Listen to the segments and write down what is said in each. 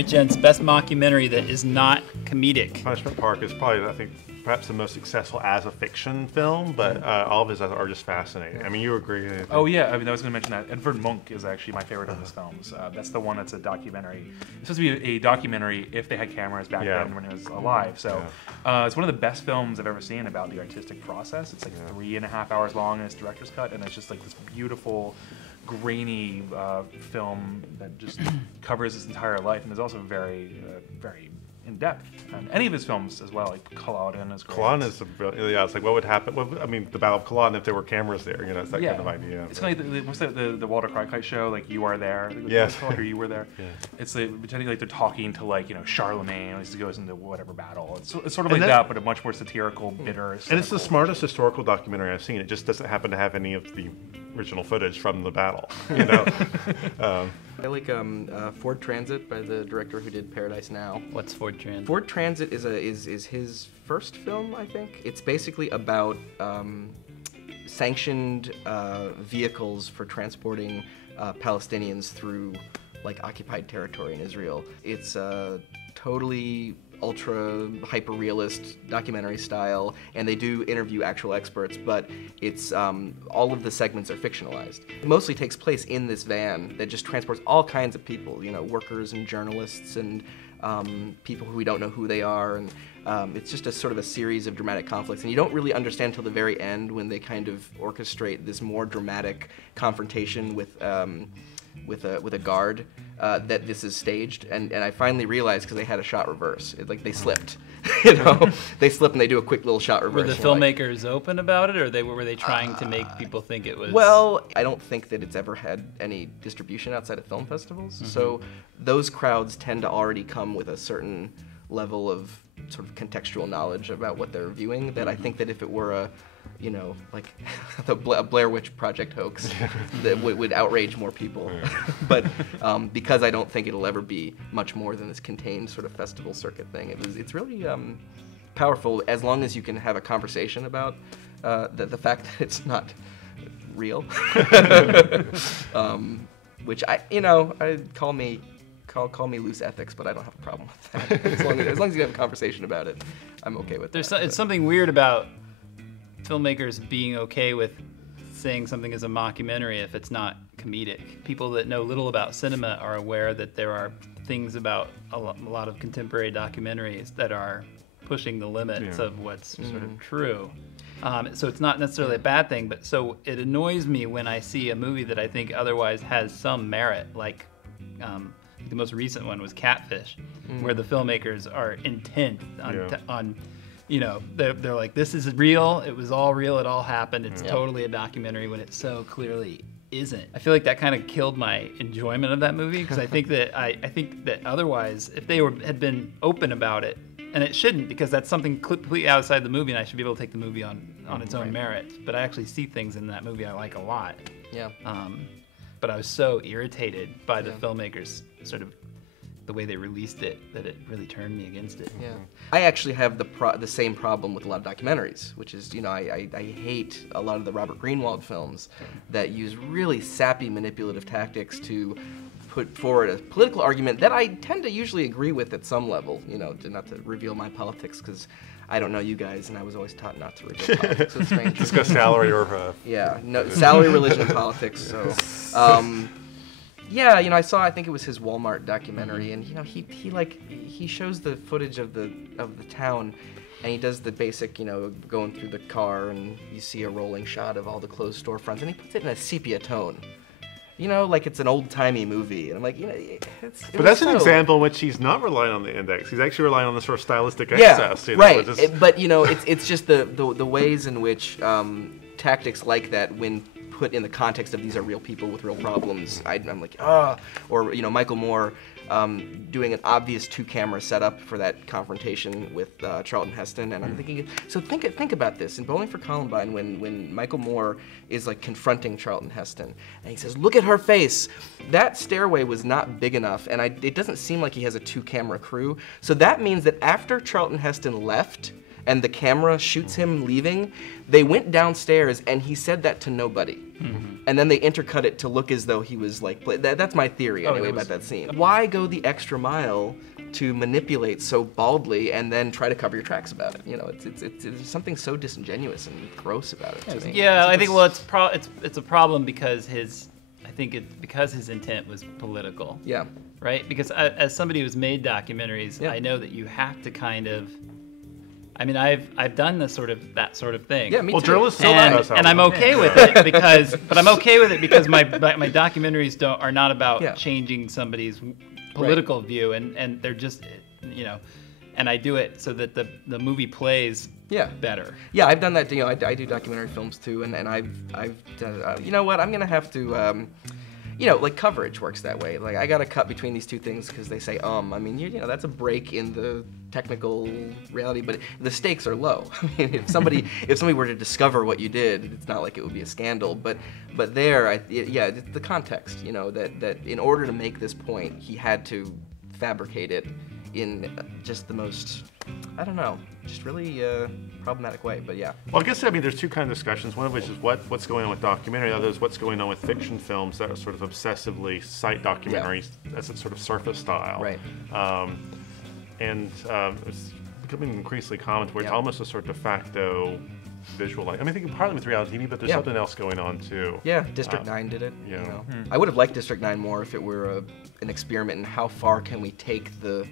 right, gents, best mockumentary that is not comedic. Punishment Park is probably, I think, perhaps the most successful as a fiction film, but all of his are just fascinating. I mean, you agree? Oh yeah, I mean, I was going to mention that. Edvard Munch is actually my favorite of his films. That's the one that's a documentary. It's supposed to be a documentary if they had cameras back then when he was alive. So it's one of the best films I've ever seen about the artistic process. It's like 3.5 hours long in its director's cut, and it's just like this beautiful, grainy film that just covers his entire life, and is also very, very in depth. And any of his films as well, like Culloden is great. Culloden is it's like what would happen? I mean, the Battle of Culloden if there were cameras there. You know, it's that kind of idea. It's kind of like what's the Walter Cronkite show? Like You Are There. Yes. Or You Were There. Yeah. It's pretending like they're talking to Charlemagne. He goes into whatever battle. It's sort of like that, but a much more satirical, bitter. And it's the smartest historical documentary I've seen. It just doesn't happen to have any of the original footage from the battle. You know. I like Ford Transit by the director who did Paradise Now. What's Ford Transit? Ford Transit is his first film, I think. It's basically about sanctioned vehicles for transporting Palestinians through like occupied territory in Israel. It's totally ultra hyper-realist documentary style, and they do interview actual experts, but it's all of the segments are fictionalized. It mostly takes place in this van that just transports all kinds of people, you know, workers and journalists and people who we don't know who they are, and it's just a sort of a series of dramatic conflicts, and you don't really understand till the very end when they kind of orchestrate this more dramatic confrontation with a guard that this is staged, and I finally realized because they had a shot reverse. Like they slipped, you know, they slip and they do a quick little shot reverse. Were the filmmakers open about it, or were they trying to make people think it was? Well, I don't think that it's ever had any distribution outside of film festivals, so those crowds tend to already come with a certain level of sort of contextual knowledge about what they're viewing. That I think that if it were a you know, like the Blair Witch Project hoax that would outrage more people. But because I don't think it'll ever be much more than this contained sort of festival circuit thing, it's really powerful as long as you can have a conversation about the fact that it's not real. Which call me loose ethics, but I don't have a problem with that. As long as you have a conversation about it, I'm okay with that. It's something weird about filmmakers being okay with saying something is a mockumentary if it's not comedic. People that know little about cinema are aware that there are things about a lot of contemporary documentaries that are pushing the limits of what's sort of true. So it's not necessarily a bad thing, but so it annoys me when I see a movie that I think otherwise has some merit, like the most recent one was Catfish, where the filmmakers are intent on you know, they're like, this is real, it was all real, it all happened, it's totally a documentary, when it so clearly isn't. I feel like that kind of killed my enjoyment of that movie, because I think that otherwise, if they had been open about it, and it shouldn't, because that's something completely outside the movie, and I should be able to take the movie on its own merit. But I actually see things in that movie I like a lot. Yeah. But I was so irritated by the filmmakers sort of the way they released it that it really turned me against it. Yeah. I actually have the same problem with a lot of documentaries, which is, you know, I hate a lot of the Robert Greenwald films that use really sappy manipulative tactics to put forward a political argument that I tend to usually agree with at some level, you know, not to reveal my politics, because I don't know you guys, and I was always taught not to reveal politics with strangers. Discuss salary or... salary, religion, and politics, so... yeah, you know, I think it was his Wal-Mart documentary, and you know, he shows the footage of the town, and he does the basic, you know, going through the car, and you see a rolling shot of all the closed storefronts, and he puts it in a sepia tone. You know, like it's an old-timey movie, and I'm like, you know, but that's an example in which he's not relying on the index. He's actually relying on the sort of stylistic excess. You know, right. But you know, it's just the ways in which tactics like that, when put in the context of these are real people with real problems, I'm like, or you know, Michael Moore doing an obvious two-camera setup for that confrontation with Charlton Heston, and I'm thinking, so think about this in Bowling for Columbine when Michael Moore is like confronting Charlton Heston, and he says, "Look at her face." That stairway was not big enough, and it doesn't seem like he has a two-camera crew. So that means that after Charlton Heston left, and the camera shoots him leaving, they went downstairs and he said that to nobody. And then they intercut it to look as though he was like, that's my theory anyway about that scene. Why go the extra mile to manipulate so baldly and then try to cover your tracks about it? You know, it's something so disingenuous and gross about it to me. Yeah, I think, well, it's a problem because his intent was political. Yeah. Right? Because as somebody who's made documentaries, Yeah. I know that you have to kind of, I mean, I've done that sort of thing. Yeah, me Well, too. journalists still don't know And I'm okay with it because my documentaries are not about changing somebody's political view, and they're just, you know, and I do it so that the movie plays better. Yeah, I've done that. You know, I do documentary films too, and I've done, you know what? I'm gonna have to. You know, like coverage works that way. Like I got to cut between these two things because they say I mean, you know, that's a break in the technical reality, but the stakes are low. I mean, if somebody were to discover what you did, it's not like it would be a scandal. But there, the context. You know, that in order to make this point, he had to fabricate it in just the most, I don't know, just really problematic way, but yeah. Well, I guess, I mean, there's two kinds of discussions, one of which is what's going on with documentary, the other is what's going on with fiction films that are sort of obsessively cite documentaries as a sort of surface style. Right. It's becoming increasingly common to where it's almost a sort of de facto visual. I mean, I think partly with reality TV, but there's something else going on too. Yeah, District 9 did it. Yeah. You know. I would have liked District 9 more if it were an experiment in how far can we take the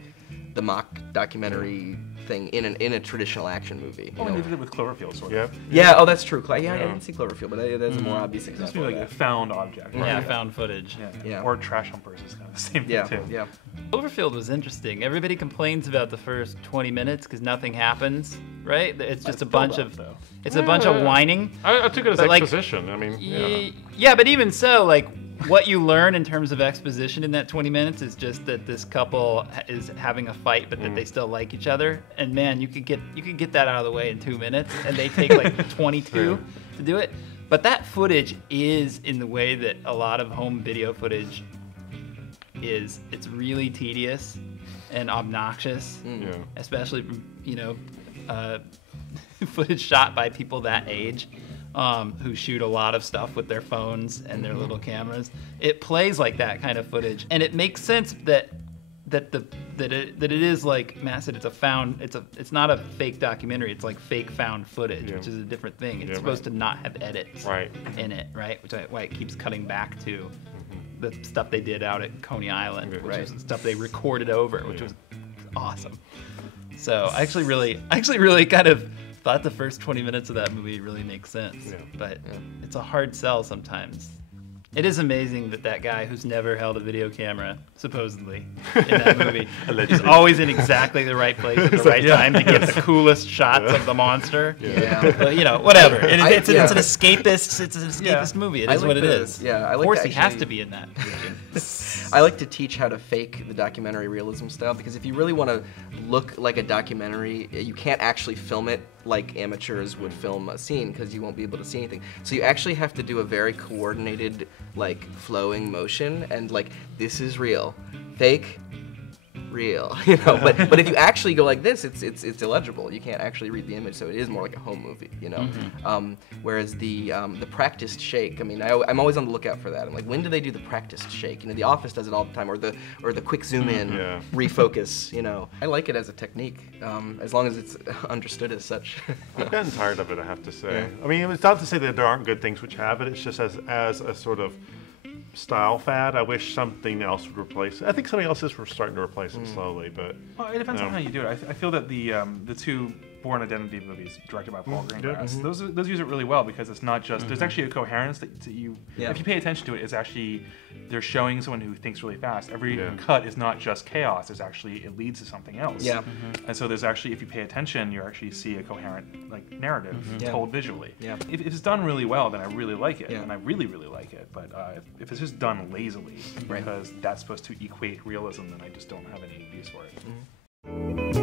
mock documentary thing in a traditional action movie. Oh, and they did it with Cloverfield, sort of. Yeah. Oh, that's true. I didn't see Cloverfield, but that's a more obvious It's example. just like a found object. Right? Yeah, found footage. Yeah. Or trash humpers is kind of the same thing too. Yeah. Cloverfield was interesting. Everybody complains about the first 20 minutes because nothing happens, right? It's just a bunch of whining. I took it as But, like, exposition. I mean, Yeah, but even so, like, what you learn in terms of exposition in that 20 minutes is just that this couple is having a fight, but that they still like each other. And man, you could get that out of the way in 2 minutes, and they take like 22 to do it. But that footage is in the way that a lot of home video footage is. It's really tedious and obnoxious, especially footage shot by people that age. Who shoot a lot of stuff with their phones and their little cameras. It plays like that kind of footage, and it makes sense that it is, like Matt said, it's not a fake documentary. It's like fake found footage, which is a different thing. It's supposed to not have edits in it, right? Which is why it keeps cutting back to the stuff they did out at Coney Island, which was the stuff they recorded over, which was awesome. So I actually really kind of thought the first 20 minutes of that movie really makes sense, but it's a hard sell sometimes. It is amazing that guy who's never held a video camera, supposedly, in that movie, is always in exactly the right place at the right time to get the coolest shots of the monster. But, you know, whatever. It's an escapist movie. It is what it is. Yeah, of course he has to be in that. I like to teach how to fake the documentary realism style, because if you really want to look like a documentary, you can't actually film it like amateurs would film a scene, because you won't be able to see anything. So you actually have to do a very coordinated, like, flowing motion, and like, this is real, fake, real, you know. But if you actually go like this, it's illegible. You can't actually read the image, so it is more like a home movie, you know. Whereas the practiced shake, I mean, I'm always on the lookout for that. I'm like, when do they do the practiced shake? You know, The Office does it all the time, or the quick zoom in, refocus. You know, I like it as a technique, as long as it's understood as such. I've gotten tired of it, I have to say. I mean, it's not to say that there aren't good things which have it. It's just as a sort of style fad, I wish something else would replace it. I think something else is starting to replace it slowly, but well, it depends on how you do it. I feel that the two Born Identity movies directed by Paul Greengrass, those use it really well, because it's not just there's actually a coherence that you if you pay attention to it, it's actually they're showing someone who thinks really fast. Every cut is not just chaos. There's actually, it leads to something else. And so there's actually, if you pay attention, you actually see a coherent, like, narrative told visually. If it's done really well, then I really like it, and I really like it. But if it's just done lazily because that's supposed to equate realism, then I just don't have any use for it.